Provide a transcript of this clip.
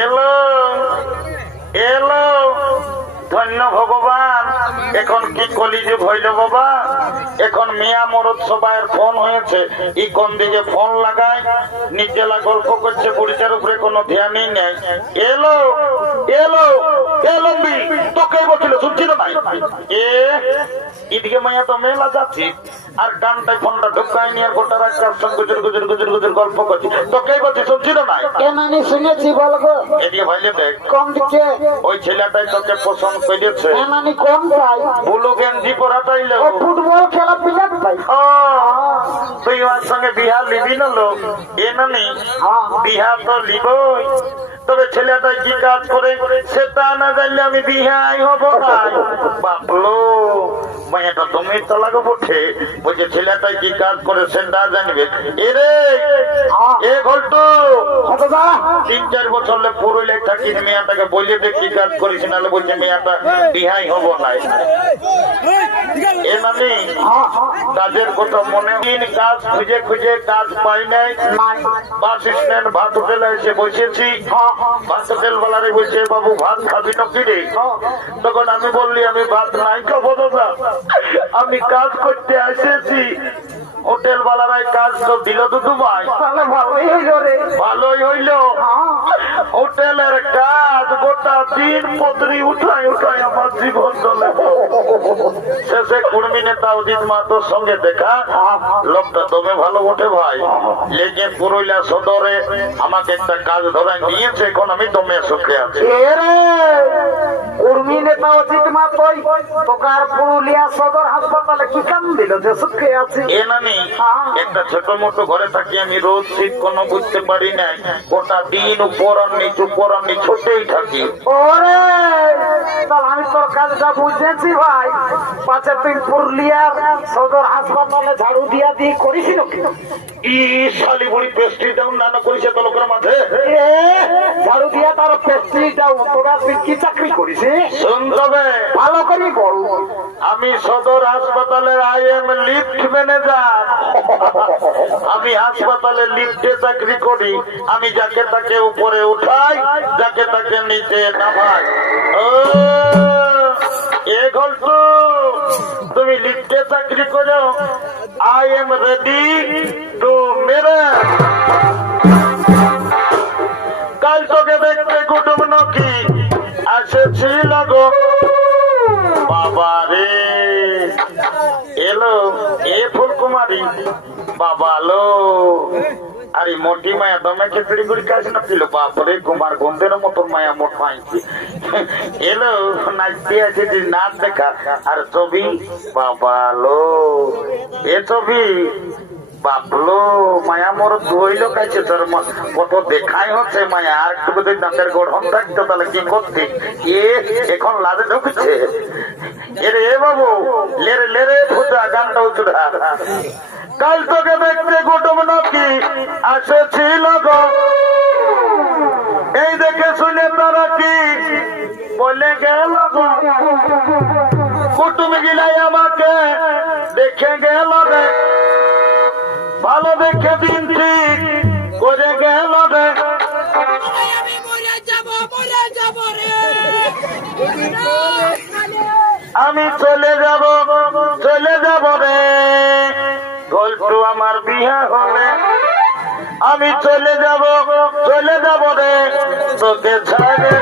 এলো এলো ধন্য ভগবান। এখন কি কলিযুগ হইল বাবা, এখন মিয়া মরদ সবাইয়ের ফোন হয়েছে, ই কোন দিকে ফোন লাগায়, নিজেলা গল্প করছে, বুড়িটার উপরে কোনো ধ্যানই নেই। এলো এলো এলো তোকে বলছিল শুনছিল নাই এদিকে মাইয়া তো মেলা যাচ্ছি আর ডানটায় ফোনটা ঢুকায় নিয়ে আর গোটা রাত কার সঙ্গে গুজর গুজর গুজর গুজর গল্প করছি, তোকেই বলছি শুনছিল নাই। আমি শুনেছি বলবো এদিকে ভাইলে দেখ কোন দিকে ওই ছেলেটাই তোকে পছন্দ করেছে। আমি কোন পাই বুলু গেঞ্জি পরাটাইলে ফুটবল খেলা প্লেয়ার পাই। তুই ওর সঙ্গে বিহা লিবি না লোক এ নানি বিহা তো লিবই, তবে ছেলেটা কি কাজ করে সেটা না জানলে আমি বিহাই হবো না। বাপলো মাইয়াটা তুমি তো লাগো বটে, বলছে ছেলেটা কি কাজ করে সেটা জানবে। এরে এ ঘটু 3-4 বছর পুরুলে থাকি মেয়াটাকে বলে দে কি কাজ করিস, নাহলে বলছে মেয়াটা বিহাই হবো না। এ নানি কাজের কথা মনে কাজ খুঁজে খুঁজে কাজ পাই নাই, বাস স্ট্যান্ড ভাত হোটেলে এসে বসেছি, ভাত হোটেল বেলারে বলছে বাবু ভাত খাবি না কি রে, তখন আমি বললি আমি ভাত নাই খাবো দাদা, আমি কাজ করতে এসেছি। হোটেল বালারাই কাজ তো দিল দুদু ভাই, তাহলে ভালোই হইল রে, ভালোই হইল। হোটেলের কাজ গোটা দিন পত্রি উঠাই উঠাই আমার জীবন চলে। শেষে কুর্মী নেতা অজিত মাহাতোর সঙ্গে দেখা, লোকটা তুমি ভালো ওঠে ভাই, লেগে পুরুলিয়া সদরে আমাকে একটা কাজ ধরাই দিয়েছে, এখন আমি দমে সুখে আছি। কুর্মী নেতা অজিত মাহাতোই তোকে আর পুরুলিয়া সদর হাসপাতালে কি কাম দিল যে সুখে আছে? এ নানি একটা ছোট মোটো ঘরে থাকি আমি, রোজ শীত কোনো বুঝতে পারি না, গোটা দিন উপর আর নিচু ছোটেই থাকি। ওরে তাহলে আমি তোর কাজটা বুঝেছি ভাই, পাঁচে তুই পুরুলিয়ার সদর হাসপাতালে ঝাড়ু দিয়া দিয়ে করিস নাকি? ই শালি বুড়ি পেস্ট্রি ডাউন নানা করিস তো লোকের মাঝে ঝাড়ু দিয়া তার পেস্ট্রি ডাউন, তোরা তুই কি চাকরি করিস? শুন তবে ভালো করে বল। আমি সদর হাসপাতালের IM লিফট ম্যানেজার, আমি হাসপাতালে লিফটে চাকরি করি, আমি যাকে তাকে উপরে উঠাই, যাকে তাকে নিচে নামাই। ও এ গল্প তুমি লিফটে চাকরি করো, I am ready to marry। কাল তোকে দেখতে কুটুম নাকি আসেছিল গো বাবা রে, এলো এ ফুলকুমারী বাবা লো, আরে মোটি মায়া দমে খিচড়ি গুড়ি কাজ না ছিল, বাপরে কুমার গন্ধের মতন মায়া মোট পাইছি। এলো নাচতে আছে যে নাচ দেখা আর ছবি বাবা লো, এ ছবি বাপলো মায়া মোর ধইল কাছে তোর কত দেখাই হচ্ছে মায়া, আর একটু যদি দাঁতের গঠন থাকতো তাহলে কি করতে, এ এখন লাদে ঢুকছে। এরে বাবু লেরে লেরে ভুজা গানটা উচুড়ার, কাল তোকে দেখতে কুটুম নাকি আসেছিল গো, এই দেখে শুনে তারা কি বলে গেল গো, কুটুম গিলাই আমাকে দেখে গেল রে, ভালো দেখে দিন ঠিক করে গেল রে, আমি চলে যাব রে, গল্পু আমার বিয়া হলে আমি চলে যাব রে, তোকে ছাড়ে